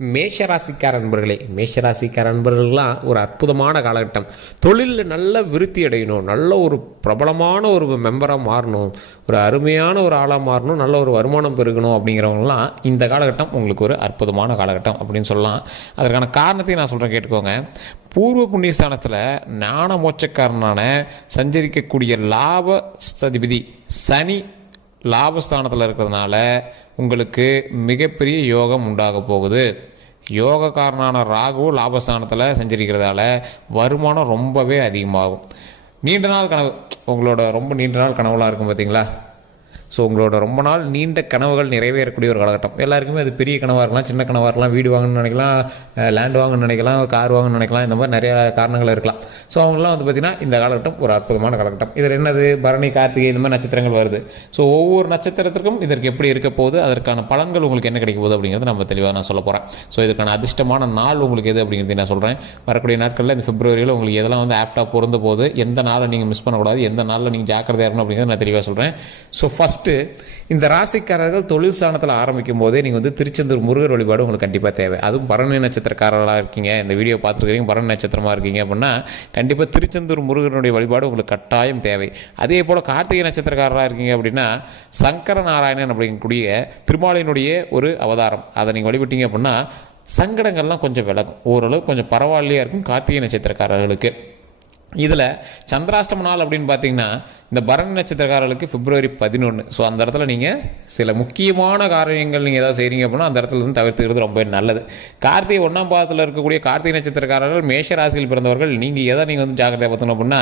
மேஷராசிக்கார நண்பர்களே, மேஷராசிக்கார நண்பர்கள்லாம் ஒரு அற்புதமான காலகட்டம். தொழிலில் நல்ல விருத்தி அடையணும், நல்ல ஒரு பிரபலமான ஒரு மெம்பராக மாறணும், ஒரு அருமையான ஒரு ஆளாக மாறணும், நல்ல ஒரு வருமானம் பெருகணும் அப்படிங்கிறவங்களாம் இந்த காலகட்டம் உங்களுக்கு ஒரு அற்புதமான காலகட்டம் அப்படின்னு சொல்லலாம். அதற்கான காரணத்தையும் நான் சொல்கிறேன், கேட்டுக்கோங்க. பூர்வ புண்ணியஸ்தானத்தில் ஞான மோட்சக்காரனான சஞ்சரிக்கக்கூடிய லாப சதிபதி சனி லாபஸ்தானத்தில் இருக்கிறதுனால உங்களுக்கு மிகப்பெரிய யோகம் உண்டாக போகுது. யோகக்காரனான ராகு லாபஸ்தானத்தில் சஞ்சரிக்கிறதால வருமானம் ரொம்பவே அதிகமாகும். நீண்ட நாள் கனவு, உங்களோட ரொம்ப நீண்ட நாள் கனவுலாம் இருக்கும் பார்த்தீங்களா? ஸோ உங்களோட ரொம்ப நாள் நீண்ட கனவுகள் நிறைவேறக்கூடிய ஒரு காலகட்டம். எல்லாருக்குமே அது பெரிய கனவாக இருக்கலாம், சின்ன கனவாக இருக்கலாம், வீடு வாங்கணும்னு நினைக்கலாம், லேண்ட் வாங்கணும்னு நினைக்கலாம், கார் வாங்கணும்னு நினைக்கலாம், இந்த மாதிரி நிறைய காரணங்கள் இருக்கலாம். ஸோ அவங்களாம் வந்து பார்த்திங்கன்னா இந்த காலகட்டம் ஒரு அற்புதமான காலகட்டம். இதில் என்னது, பரணி, கார்த்திகை, இந்த மாதிரி நட்சத்திரங்கள் வருது. ஸோ ஒவ்வொரு நட்சத்திரத்திற்கும் இதற்கு எப்படி இருக்க போகுது, அதற்கான பலன்கள் உங்களுக்கு என்ன கிடைக்க போகுது அப்படிங்கிறது நம்ம தெளிவாக நான் சொல்ல போகிறேன். ஸோ இதுக்கான அதிர்ஷ்டமான நாள் உங்களுக்கு எது அப்படிங்கிறது நான் சொல்கிறேன். வரக்கூடிய நாட்களில் இந்த பிப்ரவரியில் உங்களுக்கு எதெல்லாம் வந்து ஆப்டாக பொருந்த போது, எந்த நாளில் நீங்கள் மிஸ் பண்ணக்கூடாது, எந்த நாளில் நீங்கள் ஜாக்கிரதையாக இருக்கணும் அப்படிங்கிறத நான் தெளிவாக சொல்கிறேன். ஸோ ஃபஸ்ட்டு, இந்த ராசிக்காரர்கள் தொழில் ஸ்தானத்தில் ஆரம்பிக்கும் போதே நீங்கள் வந்து திருச்செந்தூர் முருகர் வழிபாடு உங்களுக்கு கண்டிப்பாக தேவை. அதுவும் பரணி நட்சத்திரக்காரர்களாக இருக்கீங்க, இந்த வீடியோ பார்த்துருக்கீங்க, பரணி நட்சத்திரமாக இருக்கீங்க அப்படின்னா கண்டிப்பாக திருச்செந்தூர் முருகனுடைய வழிபாடு உங்களுக்கு கட்டாயம் தேவை. அதே போல் கார்த்திகை நட்சத்திரக்காரராக இருக்கீங்க அப்படின்னா சங்கர நாராயணன் அப்படிங்கக்கூடிய திருமாலினுடைய ஒரு அவதாரம், அதை நீங்கள் வழிபட்டீங்க அப்படின்னா சங்கடங்கள்லாம் கொஞ்சம் விலகும், ஓரளவு கொஞ்சம் பரவாயில்லையாக இருக்கும் கார்த்திகை நட்சத்திரக்காரர்களுக்கு. இதில் சந்திராஷ்டம நாள் அப்படின்னு பார்த்தீங்கன்னா இந்த பரணி நட்சத்திரக்காரர்களுக்கு பிப்ரவரி 11. ஸோ அந்த இடத்துல நீங்கள் சில முக்கியமான காரியங்கள் நீங்கள் ஏதாவது செய்கிறீங்க அப்படின்னா அந்த இடத்துல இருந்து தவிர்த்துக்கிறது ரொம்ப நல்லது. கார்த்திகை 1ஆம் பாதத்தில் இருக்கக்கூடிய கார்த்திகை நட்சத்திரக்காரர்கள் மேஷ ராசியில் பிறந்தவர்கள் நீங்கள் வந்து ஜாக்கிரதையாக பார்த்தணும் அப்படின்னா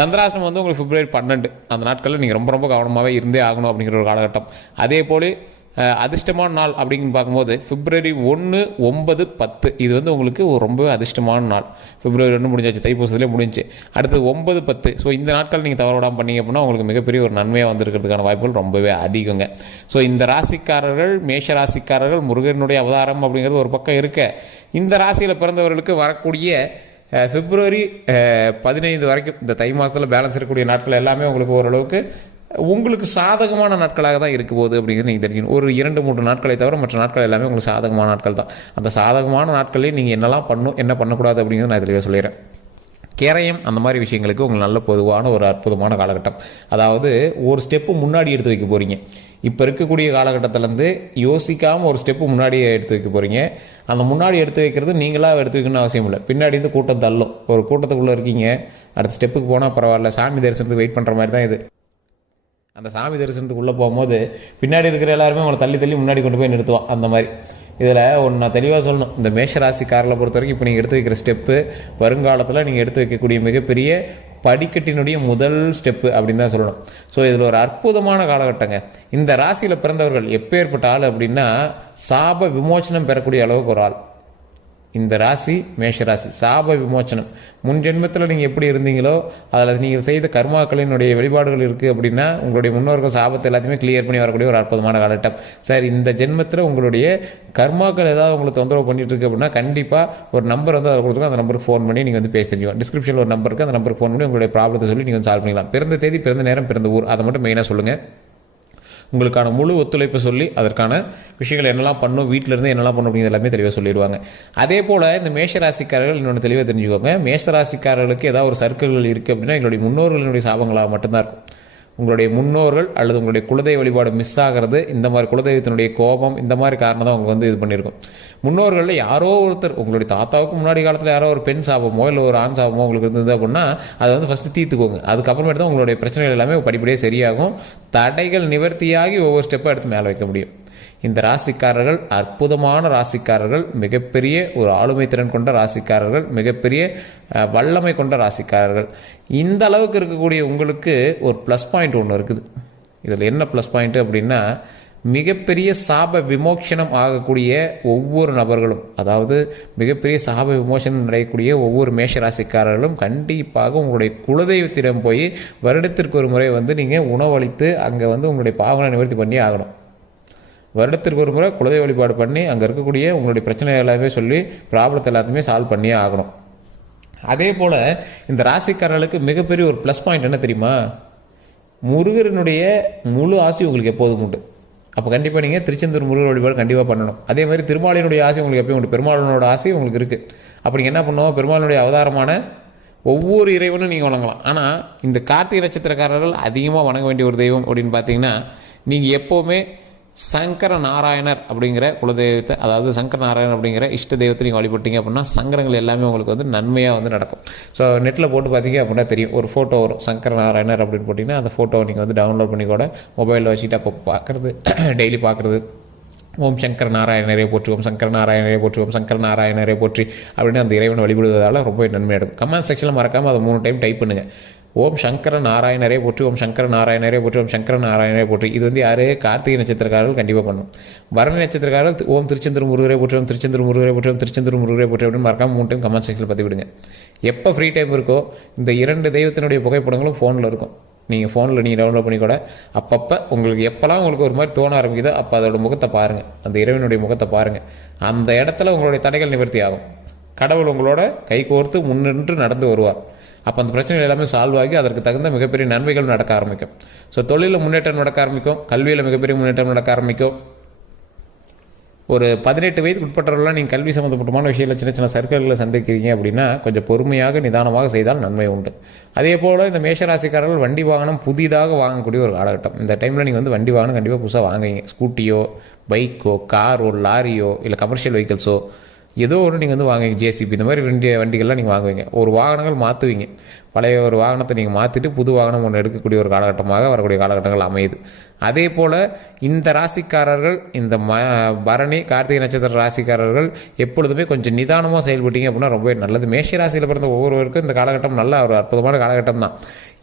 சந்திராஷ்டமம் வந்து உங்களுக்கு பிப்ரவரி 12. அந்த நாட்களில் நீங்கள் ரொம்ப கவனமாகவே இருந்தே ஆகணும் அப்படிங்கிற ஒரு காலகட்டம். அதே போல் அதிர்ஷ்டமான நாள் அப்படின்னு பார்க்கும்போது பிப்ரவரி 1, 9, 10 இது வந்து உங்களுக்கு ஒரு ரொம்ப அதிர்ஷ்டமான நாள். பிப்ரவரி 1 முடிஞ்சாச்சு, தைப்பூசத்துலேயே முடிஞ்சு. அடுத்து 9, 10. ஸோ இந்த நாட்கள் நீங்கள் தவறவிடாமல் பண்ணீங்க அப்படின்னா உங்களுக்கு மிகப்பெரிய ஒரு நன்மையாக வந்திருக்கிறதுக்கான வாய்ப்புகள் ரொம்பவே அதிகங்க. ஸோ இந்த ராசிக்காரர்கள், மேஷ ராசிக்காரர்கள், முருகனுடைய அவதாரம் அப்படிங்கிறது ஒரு பக்கம் இருக்க, இந்த ராசியில் பிறந்தவர்களுக்கு வரக்கூடிய பிப்ரவரி 15 வரைக்கும் இந்த தை மாதத்தில் பேலன்ஸ் இருக்கக்கூடிய நாட்கள் எல்லாமே உங்களுக்கு ஓரளவுக்கு உங்களுக்கு சாதகமான நாட்களாக தான் இருக்க போகுது அப்படிங்கிறது நீங்கள் தெரிஞ்சுக்கணும். ஒரு 2-3 நாட்களை தவிர மற்ற நாட்கள் எல்லாமே உங்களுக்கு சாதகமான நாட்கள் தான். அந்த சாதகமான நாட்கள்லேயே நீங்கள் என்னெல்லாம் பண்ணணும், என்ன பண்ணக்கூடாது அப்படிங்கிறது நான் தெளிவாக சொல்லிடுறேன். கேரயம் அந்த மாதிரி விஷயங்களுக்கு உங்களுக்கு நல்ல பொதுவான ஒரு அற்புதமான காலகட்டம். அதாவது ஒரு ஸ்டெப்பு முன்னாடி எடுத்து வைக்க போகிறீங்க. இப்போ இருக்கக்கூடிய காலகட்டத்திலேருந்து யோசிக்காமல் ஒரு ஸ்டெப்பு முன்னாடியே எடுத்து வைக்க போகிறீங்க. அந்த முன்னாடி எடுத்து வைக்கிறது நீங்களாக எடுத்து வைக்கணும்னு அவசியம் இல்லை. பின்னாடி இருந்து கூட்டம் தள்ளும். ஒரு கூட்டத்துக்குள்ளே இருக்கீங்க, அடுத்த ஸ்டெப்புக்கு போனால் பரவாயில்ல, சாமி தரிசனத்துக்கு வெயிட் பண்ணுற மாதிரி தான் இது. அந்த சாமி தரிசனத்துக்குள்ளே போகும்போது பின்னாடி இருக்கிற எல்லாருமே உங்களை தள்ளி முன்னாடி கொண்டு போய் நிறுத்துவான். அந்த மாதிரி இதில் ஒன்று நான் தெளிவாக சொல்லணும், இந்த மேஷராசிக்காரர்களை பொறுத்த வரைக்கும் இப்போ நீங்கள் எடுத்து வைக்கிற ஸ்டெப்பு வருங்காலத்தில் நீங்கள் எடுத்து வைக்கக்கூடிய மிகப்பெரிய படிக்கட்டினுடைய முதல் ஸ்டெப்பு அப்படின்னு தான் சொல்லணும். ஸோ இதில் ஒரு அற்புதமான காலகட்டங்க. இந்த ராசியில் பிறந்தவர்கள் எப்பேற்பட்ட ஆள் அப்படின்னா சாப விமோச்சனம் பெறக்கூடிய அளவுக்கு ஒரு ஆள். இந்த ராசி மேஷராசி, சாப விமோச்சனம். முன் ஜென்மத்தில் நீங்கள் எப்படி இருந்தீங்களோ அதில் நீங்கள் செய்த கர்மாக்களினுடைய வெளிப்பாடுகள் இருக்குது அப்படின்னா உங்களுடைய முன்னோர்கள் சாபத்தை எல்லாத்தையுமே கிளியர் பண்ணி வரக்கூடிய ஒரு அற்புதமான காலகட்டம். சார், இந்த ஜென்மத்தில் உங்களுடைய கர்மாக்கள் ஏதாவது உங்களுக்கு தொந்தரவு பண்ணிட்டு இருக்கு அப்படின்னா கண்டிப்பாக ஒரு நம்பர் வந்து அதை கொடுத்துருக்கோம். அந்த நம்பருக்கு ஃபோன் பண்ணி நீங்கள் வந்து பேச தெரியும். டிஸ்கிரிப்ஷனில் ஒரு நம்பருக்கு, அந்த நம்பருக்கு ஃபோன் பண்ணி உங்களுடைய ப்ராப்ளத்தை சொல்லி நீங்கள் வந்து சால்வ் பண்ணிக்கலாம். பிறந்த தேதி, பிறந்த நேரம், பிறந்த ஊர், அதை மட்டும் மெயினாக சொல்லுங்கள். உங்களுக்கான முழு ஒத்துழைப்பை சொல்லி அதற்கான விஷயங்கள் என்னெல்லாம் பண்ணும், வீட்டிலேருந்து என்னெல்லாம் பண்ணும் அப்படிங்கிறது எல்லாமே தெளிவாக சொல்லிடுவாங்க. அதே போல் இந்த மேஷராசிக்காரர்கள் இன்னொன்று தெளிவாக தெரிஞ்சுக்கோங்க. மேஷராசிக்காரர்களுக்கு ஏதாவது ஒரு சர்க்கிள்கள் இருக்குது அப்படின்னா எங்களுடைய முன்னோர்களுடைய சாபங்களாக மட்டும்தான் இருக்கும். உங்களுடைய முன்னோர்கள் அல்லது உங்களுடைய குலதெய்வ வழிபாடு மிஸ் ஆகிறது, இந்த மாதிரி குலதெய்வத்தினுடைய கோபம், இந்த மாதிரி காரணம் தான் அவங்க வந்து இது பண்ணியிருக்கும். முன்னோர்களில் யாரோ ஒருத்தர், உங்களுடைய தாத்தாவுக்கு முன்னாடி காலத்தில் யாரோ ஒரு பெண் சாபமோ இல்லை ஒரு ஆண் சாபமோ உங்களுக்கு இருந்தது அப்படின்னா அதை வந்து ஃபஸ்ட்டு தீர்த்துக்கோங்க. அதுக்கப்புறமேட்டு தான் உங்களுடைய பிரச்சனைகள் எல்லாமே படிப்படியாக சரியாகும். தடைகள் நிவர்த்தியாகி ஒவ்வொரு ஸ்டெப்பாக எடுத்து மேலே வைக்க முடியும். இந்த ராசிக்காரர்கள் அற்புதமான ராசிக்காரர்கள், மிகப்பெரிய ஒரு ஆளுமை திறன் கொண்ட ராசிக்காரர்கள், மிகப்பெரிய வல்லமை கொண்ட ராசிக்காரர்கள். இந்த அளவுக்கு இருக்கக்கூடிய உங்களுக்கு ஒரு ப்ளஸ் பாயிண்ட் ஒன்று இருக்குது. இதில் என்ன ப்ளஸ் பாயிண்ட்டு அப்படின்னா மிகப்பெரிய சாப விமோச்சனம் ஆகக்கூடிய ஒவ்வொரு நபர்களும், அதாவது மிகப்பெரிய சாப விமோசனம் அடையக்கூடிய ஒவ்வொரு மேஷராசிக்காரர்களும் கண்டிப்பாக உங்களுடைய குலதெய்வத்திடம் போய் வருடத்திற்கு ஒரு முறை வந்து நீங்கள் உணவளித்து அங்கே வந்து உங்களுடைய பாவனை நிவர்த்தி பண்ணி ஆகணும். வருடத்திற்கு ஒரு முறை குலதெய்வ வழிபாடு பண்ணி அங்கே இருக்கக்கூடிய உங்களுடைய பிரச்சனை எல்லாமே சொல்லி ப்ராப்ளத்தை எல்லாத்தையுமே சால்வ் பண்ணியே ஆகணும். அதே போல் இந்த ராசிக்காரர்களுக்கு மிகப்பெரிய ஒரு ப்ளஸ் பாயிண்ட் என்ன தெரியுமா? முருகனுடைய முழு ஆசி உங்களுக்கு எப்போதும் உண்டு. அப்போ கண்டிப்பாக நீங்கள் திருச்செந்தூர் முருகர் வழிபாடு கண்டிப்பாக பண்ணணும். அதே மாதிரி திருமாலினுடைய ஆசை உங்களுக்கு எப்பயும் உண்டு, பெருமாளனோட ஆசை உங்களுக்கு இருக்குது. அப்படி என்ன பண்ணுவோம், பெருமாளுடைய அவதாரமான ஒவ்வொரு இறைவனும் நீங்கள் வணங்கலாம். ஆனால் இந்த கார்த்திகை நட்சத்திரக்காரர்கள் அதிகமாக வணங்க வேண்டிய ஒரு தெய்வம் அப்படின்னு பார்த்தீங்கன்னா, நீங்கள் எப்போவுமே சங்கர நாராயணர் அப்படிங்கிற குலதெய்வத்தை, அதாவது சங்கர நாராயணர் அப்படிங்கிற இஷ்ட தெய்வத்தை நீங்கள் வழிபட்டீங்க அப்படின்னா சங்கடங்கள் எல்லாமே உங்களுக்கு வந்து நன்மையாக வந்து நடக்கும். ஸோ நெட்டில் போட்டு பார்த்தீங்க அப்படின்னா தெரியும், ஒரு ஃபோட்டோ வரும் சங்கர நாராயணர் அப்படின்னு போட்டிங்கன்னா அந்த ஃபோட்டோவை நீங்கள் வந்து டவுன்லோட் பண்ணி கூட மொபைலில் வச்சுட்டு அப்போ பார்க்குறது, டெய்லி பார்க்குறது. ஓம் சங்கர நாராயணரே போற்றி, ஓம் சங்கர நாராயணரே போற்றி, ஓம் சங்கர நாராயணரே போற்றி அப்படின்னு அந்த இறைவனை வழிபடுவதால் ரொம்ப நன்மை எடுக்கும். கமெண்ட் செக்ஷனில் மறக்காமல் அதை 3 டைம் டைப் பண்ணுங்கள். ஓம் சங்கர நாராயணரே போற்றி, ஓம் சங்கர நாராயணரே போற்றி, ஓம் சங்கர நாராயணரே போற்றி. இது வந்து யார், கார்த்திகை நட்சத்திரக்காரர்கள் கண்டிப்பாக பண்ணும். பரணி நட்சத்திரக்காரர்கள் ஓம் திருச்செந்தூர் முருகரே போற்றி, ஓம் திருச்செந்தூர் முருகரே போற்றி, ஓம் திருச்செந்தூர் முருகரே போற்றி அப்படின்னு மறக்காமல் 3 டைம் கமெண்ட் செக்ஷனில் பற்றி விடுங்க. எப்போ ஃப்ரீ டைம் இருக்கோ இந்த 2 தெய்வத்தினுடைய புகைப்படங்களும் ஃபோனில் இருக்கும். நீங்கள் ஃபோனில் நீங்கள் டவுன்லோட் பண்ணி கூட அப்பப்போ உங்களுக்கு எப்போல்லாம் உங்களுக்கு ஒரு மாதிரி தோண ஆரம்பிக்குதோ அப்போ அதோட முகத்தை பாருங்கள், அந்த இறைவனுடைய முகத்தை பாருங்கள். அந்த இடத்துல உங்களுடைய தடைகள் நிவர்த்தி ஆகும். கடவுள் உங்களோட கை கோர்த்து முன்னின்று நடந்து வருவார். அப்போ அந்த பிரச்சனைகள் எல்லாமே சால்வ் ஆகி அதற்கு தகுந்த மிகப்பெரிய நன்மைகள் நடக்க ஆரம்பிக்கும். ஸோ தொழிலில் முன்னேற்றம் நடக்க ஆரம்பிக்கும், கல்வியில் மிகப்பெரிய முன்னேற்றம் நடக்க ஆரம்பிக்கும். ஒரு 18 வயதுக்கு உட்பட்டவர்களாம் நீங்கள் கல்வி சம்மந்தப்பட்டமான விஷயத்தில் சின்ன சின்ன சர்க்கிள்களை சந்திக்கிறீங்க அப்படின்னா கொஞ்சம் பொறுமையாக நிதானமாக செய்தால் நன்மை உண்டு. அதே போல் இந்த மேஷராசிக்காரர்கள் வண்டி வாகனம் புதிதாக வாங்கக்கூடிய ஒரு காலகட்டம். இந்த டைமில் நீங்கள் வந்து வண்டி வாகனம் கண்டிப்பாக புதுசாக வாங்குவீங்க. ஸ்கூட்டியோ, பைக்கோ, காரோ, லாரியோ, இல்லை கமர்ஷியல் வெஹிக்கிள்ஸோ ஏதோ ஒன்று நீங்கள் வந்து வாங்குவீங்க. ஜேசிபி இந்த மாதிரி வண்டிகள்லாம் நீங்கள் வாங்குவீங்க. ஒரு வாகனங்கள் மாற்றுவீங்க. பழைய ஒரு வாகனத்தை நீங்கள் மாற்றிட்டு புது வாகனம் ஒன்று எடுக்கக்கூடிய ஒரு காலகட்டமாக வரக்கூடிய காலகட்டங்கள் அமையுது. அதே போல் இந்த ராசிக்காரர்கள், இந்த பரணி கார்த்திகை நட்சத்திர ராசிக்காரர்கள் எப்பொழுதுமே கொஞ்சம் நிதானமாக செயல்பட்டீங்க அப்படின்னா ரொம்ப நல்லது. மேஷ ராசியில் பிறந்த ஒவ்வொருவருக்கும் இந்த காலகட்டம் நல்ல ஒரு அற்புதமான காலகட்டம் தான்.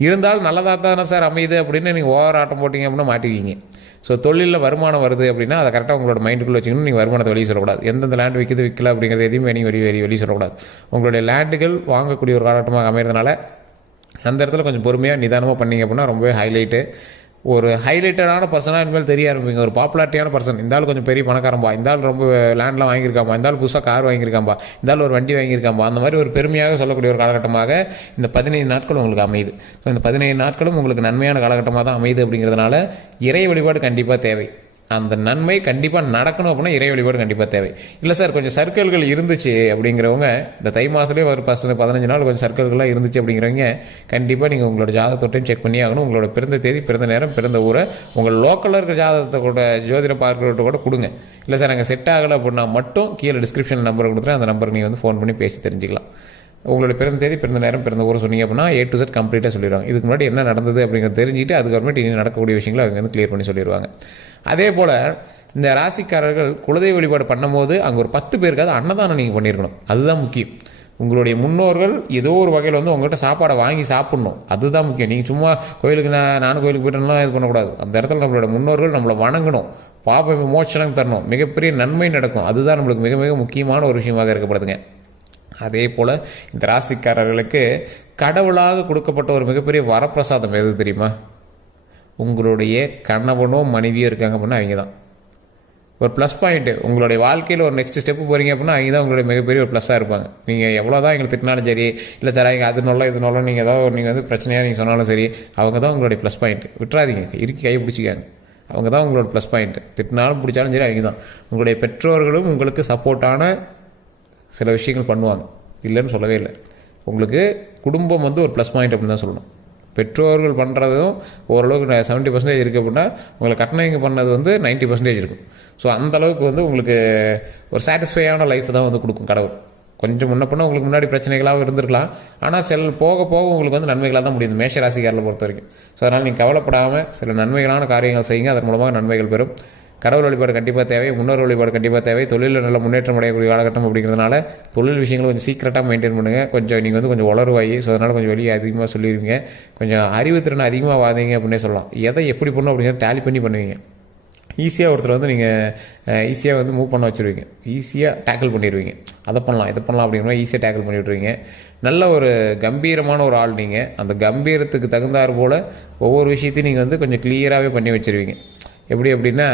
இருந்தாலும் நல்லதாக தானே சார் அமையுது அப்படின்னு நீங்கள் ஓவர் ஆட்டம் போட்டிங்க அப்படின்னா மாட்டிக்குவீங்க. ஸோ தொழிலில் வருமானம் வருது அப்படின்னா அதை கரெக்டாக உங்களோட மைண்டுக்குள்ளே வச்சுக்கணும். நீங்கள் வருமானத்தை வெளியே சொல்லக்கூடாது. எந்தெந்த லேண்ட் விற்கல அப்படிங்கிறது எதையும் நீங்கள் வெளியே சொல்லக்கூடாது. உங்களுடைய லேண்டுகள் வாங்கக்கூடிய ஒரு காலகட்டமாக அமைகிறதுனால அந்த இடத்துல கொஞ்சம் பொறுமையாக நிதானமாக பண்ணிங்க அப்படின்னா ரொம்பவே ஹைலைட்டு. ஒரு ஹைலைட்டடான பர்சனாக இனிமேல் தெரிய ஆரம்பிங்க. ஒரு பாப்புலாரிட்டியான பர்சன். இந்த ஆள் கொஞ்சம் பெரிய பணக்காரம்பா, இந்த ஆள் ரொம்ப லேண்ட்லாம் வாங்கியிருக்காம்பா, இந்த ஆள் புதுசாக கார் வாங்கியிருக்காம்பா, இந்த ஆள் ஒரு வண்டி வாங்கியிருக்காம்பா, அந்த மாதிரி ஒரு பெருமையாக சொல்லக்கூடிய ஒரு காலகட்டமாக இந்த 15 நாட்கள் உங்களுக்கு அமையுது. ஸோ இந்த 15 நாட்களும் உங்களுக்கு நன்மையான காலகட்டமாக தான் அமையுது. அப்படிங்கிறதுனால இறை வழிபாடு கண்டிப்பாக தேவை. அந்த நன்மை கண்டிப்பாக நடக்கணும் அப்படின்னா இறை வழிபாடு கண்டிப்பாக தேவை. இல்லை சார் கொஞ்சம் சர்க்கிள்கள் இருந்துச்சு அப்படிங்கிறவங்க இந்த தை மாதத்துலேயே ஒரு 15 நாள் கொஞ்சம் சர்க்கிள்கள்லாம் இருந்துச்சு அப்படிங்கிறவங்க கண்டிப்பாக நீங்கள் உங்களோட ஜாதகத்தொட்டையும் செக் பண்ணி ஆகணும். உங்களோட பிறந்த தேதி, பிறந்த நேரம், பிறந்த ஊரை உங்கள் லோக்கலில் இருக்கிற ஜாதகத்தை கூட ஜோதிடம் பார்க்கிறவர்கிட்ட கூட கொடுங்க. இல்லை சார் நாங்கள் செட் ஆகலை அப்படின்னா மட்டும் கீழே டிஸ்கிரிப்ஷன் நம்பர் கொடுத்துட்டு அந்த நம்பருக்கு நீங்கள் வந்து ஃபோன் பண்ணி பேசி தெரிஞ்சுக்கலாம். உங்களோட பிறந்த தேதி, பிறந்த நேரம், பிறந்த ஊர் சொன்னீங்க அப்படின்னா A to Z கம்ப்ளீட்டாக சொல்லிடுவாங்க. இதுக்கு முன்னாடி என்ன நடந்தது அப்படிங்கிறத தெரிஞ்சுட்டு அதுக்கப்புறமேட்டு இனி நடக்கக்கூடிய விஷயங்களை அவங்க வந்து கிளியர் பண்ணி சொல்லிடுவாங்க. அதே போல் இந்த ராசிக்காரர்கள் குலதெய்வ வழிபாடு பண்ணும்போது அங்கே ஒரு 10 பேருக்காவது அன்னதானம் நீங்கள் பண்ணியிருக்கணும். அதுதான் முக்கியம். உங்களுடைய முன்னோர்கள் ஏதோ ஒரு வகையில் வந்து உங்கள்கிட்ட சாப்பாடை வாங்கி சாப்பிட்ணும். அதுதான் முக்கியம். நீங்கள் சும்மா கோயிலுக்கு நானும் கோயிலுக்கு போயிட்டோம்னா இது பண்ணக்கூடாது. அந்த இடத்துல நம்மளோட முன்னோர்கள் நம்மளை வணங்கணும், பாப விமோச்சனம் தரணும், மிகப்பெரிய நன்மை நடக்கும். அதுதான் நம்மளுக்கு மிக மிக முக்கியமான ஒரு விஷயமாக இருக்கப்படுதுங்க. அதே போல் இந்த ராசிக்காரர்களுக்கு கடவுளாக கொடுக்கப்பட்ட ஒரு மிகப்பெரிய வரப்பிரசாதம் எது தெரியுமா? உங்களுடைய கணவனோ மனைவியோ இருக்காங்க அப்படின்னா அவங்க தான் ஒரு ப்ளஸ் பாயிண்ட்டு. உங்களுடைய வாழ்க்கையில் ஒரு நெக்ஸ்ட் ஸ்டெப்பு போகிறீங்க அப்படின்னா அவங்க தான் உங்களுடைய மிகப்பெரிய ஒரு ப்ளஸ்ஸாக இருப்பாங்க. நீங்கள் எவ்வளோ தான் எங்களுக்கு திட்டினாலும் சரி, இல்லை சார் அவங்க அது நல்லா இது நல்லா நீங்கள் ஏதாவது நீங்கள் வந்து பிரச்சனையாக நீங்கள் சொன்னாலும் சரி, அவங்க தான் உங்களுடைய ப்ளஸ் பாயிண்ட்டு. விட்டுறாதீங்க, இறுக்கி கை பிடிச்சிக்காங்க. அவங்க தான் உங்களோட ப்ளஸ் பாயிண்ட்டு. திட்டினாலும் பிடிச்சாலும் சரி அவங்க தான். உங்களுடைய பெற்றோர்களும் உங்களுக்கு சப்போர்ட்டான சில விஷயங்கள் பண்ணுவாங்க, இல்லைன்னு சொல்லவே இல்லை. உங்களுக்கு குடும்பம் வந்து ஒரு ப்ளஸ் பாயிண்ட் அப்படின்னு தான் சொல்லணும். பெற்றோர்கள் பண்ணுறதும் ஓரளவுக்கு 70% இருக்குது அப்படின்னா உங்களை கட்டணங்க பண்ணது வந்து 90% இருக்கும். ஸோ அந்தளவுக்கு வந்து உங்களுக்கு ஒரு சாட்டிஸ்ஃபையான லைஃப் தான் வந்து கொடுக்கும் கடவுள். கொஞ்சம் முன்ன பண்ண உங்களுக்கு முன்னாடி பிரச்சனைகளாகவும் இருந்திருக்கலாம், ஆனால் சில போக போக உங்களுக்கு வந்து நன்மைகளாக தான் முடியுது மேஷராசிக்காரர்களை பொறுத்த வரைக்கும். ஸோ அதனால் நீங்கள் கவலைப்படாமல் சில நன்மைகளான காரியங்கள் செய்யுங்க. அதன் மூலமாக நன்மைகள் பெறும். கடவுள் வழிபாடு கண்டிப்பாக தேவை, முன்னோர் வழிபாடு கண்டிப்பாக தேவை. தொழிலில் நல்ல முன்னேற்றம் அடையக்கூடிய காலகட்டம் அப்படிங்கிறதுனால தொழில் விஷயங்களை கொஞ்சம் சீக்கிரட்டாக மெயின்டைன் பண்ணுங்கள். கொஞ்சம் நீங்கள் வந்து கொஞ்சம் உளருவாயி, ஸோ அதனால் கொஞ்சம் வெளியே அதிகமாக சொல்லிடுவீங்க. கொஞ்சம் அறிவுத்திறனை அதிகமாக வாதிங்க அப்படின்னே சொல்லலாம். எதை எப்படி பண்ணணும் அப்படிங்கிறத டேலி பண்ணி பண்ணுவீங்க. ஈஸியாக ஒருத்தர் வந்து நீங்கள் ஈஸியாக வந்து மூவ் பண்ண வச்சுருவீங்க, ஈஸியாக டேக்கிள் பண்ணிடுவீங்க. அதை பண்ணலாம் இதை பண்ணலாம் அப்படிங்கிற மாதிரி ஈஸியாக டேக்கிள் பண்ணி விட்ருவீங்க. நல்ல ஒரு கம்பீரமான ஒரு ஆள் நீங்கள். அந்த கம்பீரத்துக்கு தகுந்தாறு போல் ஒவ்வொரு விஷயத்தையும் நீங்கள் வந்து கொஞ்சம் கிளியராகவே பண்ணி வச்சுருவீங்க. எப்படி அப்படின்னா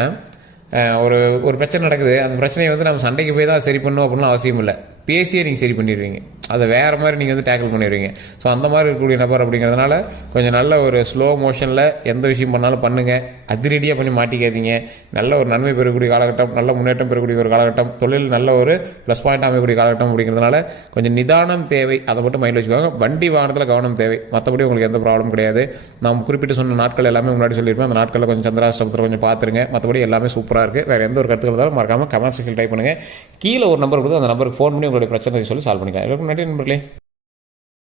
ஒரு பிரச்சனை நடக்குது, அந்த பிரச்சனையை வந்து நம்ம சண்டைக்கு போய் தான் சரி பண்ணணும் அப்படின்னு அவசியம் இல்லை. பேசியே நீங்கள் சரி பண்ணிடுவீங்க. அதை வேறு மாதிரி நீங்கள் வந்து டேக்கிள் பண்ணிடுவீங்க. ஸோ அந்த மாதிரி இருக்கக்கூடிய நபர் அப்படிங்கிறதுனால கொஞ்சம் நல்ல ஒரு ஸ்லோ மோஷனில் எந்த விஷயம் பண்ணாலும் பண்ணுங்கள். அதிரடியாக பண்ணி மாட்டிக்காதீங்க. நல்ல ஒரு நன்மை பெறக்கூடிய காலகட்டம், நல்ல முன்னேற்றம் பெறக்கூடிய ஒரு காலகட்டம், தொழில் நல்ல ஒரு ப்ளஸ் பாயிண்ட் அமைக்கக்கூடிய காலகட்டம் அப்படிங்கிறதுனால கொஞ்சம் நிதானம் தேவை. அதை மட்டும் மைண்டில் வச்சுக்கோங்க. வண்டி வாகனத்தில் கவனம் தேவை. மற்றபடி உங்களுக்கு எந்த ப்ராப்ளம் கிடையாது. நான் குறிப்பிட்டு சொன்ன நாட்கள் எல்லாமே முன்னாடி சொல்லியிருப்பேன். அந்த நாட்களில் கொஞ்சம் சந்திராஷ்டமத்தில் கொஞ்சம் பார்த்துருங்க. மற்றபடி எல்லாமே சூப்பராக இருக்குது. வேறு எந்த ஒரு கருத்துக்கள் இருந்தாலும் மறக்காமல் கமெண்ட் செக்ஷனில் டைப் பண்ணுங்கள். கீழே ஒரு நம்பர் கொடுத்து அந்த நம்பருக்கு ஃபோன் பண்ணி உங்களுடைய பிரச்சனை சொல்லி சால்வ் பண்ணிக்கலாம். நன்றி நண்பர்களே.